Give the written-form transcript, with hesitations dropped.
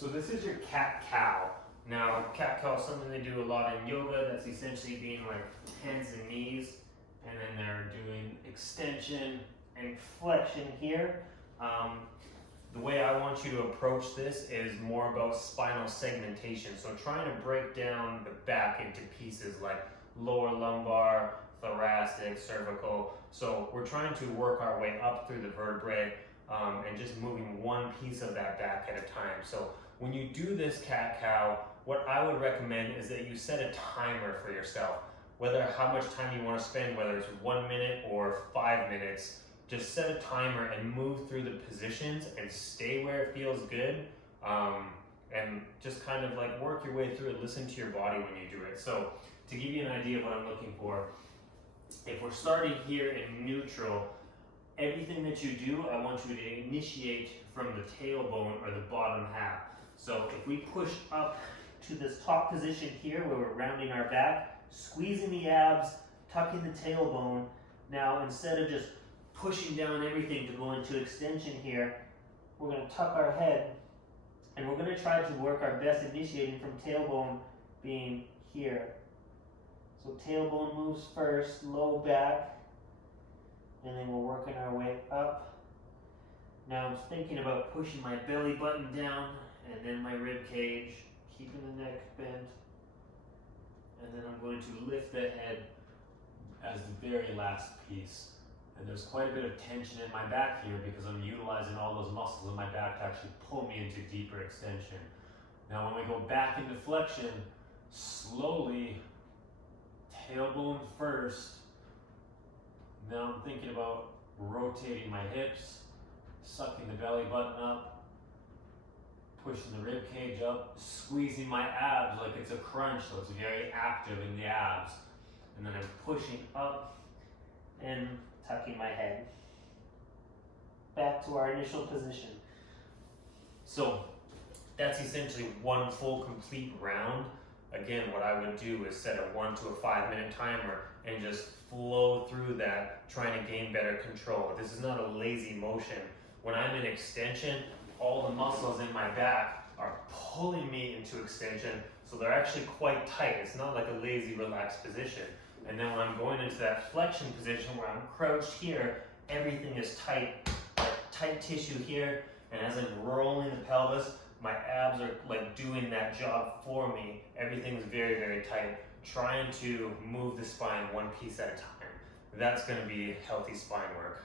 So this is your cat-cow. Now, cat-cow is something they do a lot in yoga. That's essentially being like hands and knees, and then they're doing extension and flexion here. The way I want you to approach this is more about spinal segmentation. So trying to break down the back into pieces like lower lumbar, thoracic, cervical. So we're trying to work our way up through the vertebrae and just moving one piece of that back at a time. So when you do this cat-cow, what I would recommend is that you set a timer for yourself. Whether how much time you want to spend, whether it's 1 minute or 5 minutes, just set a timer and move through the positions and stay where it feels good. And just kind of like work your way through it, listen to your body when you do it. So to give you an idea of what I'm looking for, if we're starting here in neutral, everything that you do, I want you to initiate from the tailbone or the bottom half. So if we push up to this top position here where we're rounding our back, squeezing the abs, tucking the tailbone. Now instead of just pushing down everything to go into extension here, we're going to tuck our head and we're going to try to work our best initiating from tailbone being here. So tailbone moves first, low back, and then we're working our way up. Now I'm thinking about pushing my belly button down and then my rib cage, keeping the neck bent. And then I'm going to lift the head as the very last piece. And there's quite a bit of tension in my back here because I'm utilizing all those muscles in my back to actually pull me into deeper extension. Now when we go back into flexion, slowly, tailbone first. Now I'm thinking about rotating my hips, sucking the belly button up, pushing the rib cage up, squeezing my abs like it's a crunch, so it's very active in the abs. And then I'm pushing up and tucking my head. Back to our initial position. So that's essentially one full complete round. Again, what I would do is set a 1 to a 5 minute timer and just flow through that, trying to gain better control. This is not a lazy motion. When I'm in extension, all the muscles in my back are pulling me into extension, so they're actually quite tight. It's not like a lazy, relaxed position. And then when I'm going into that flexion position where I'm crouched here, everything is tight, like tight tissue here, and as I'm rolling the pelvis, my abs are like doing that job for me. Everything's very, very tight, trying to move the spine one piece at a time. That's going to be healthy spine work.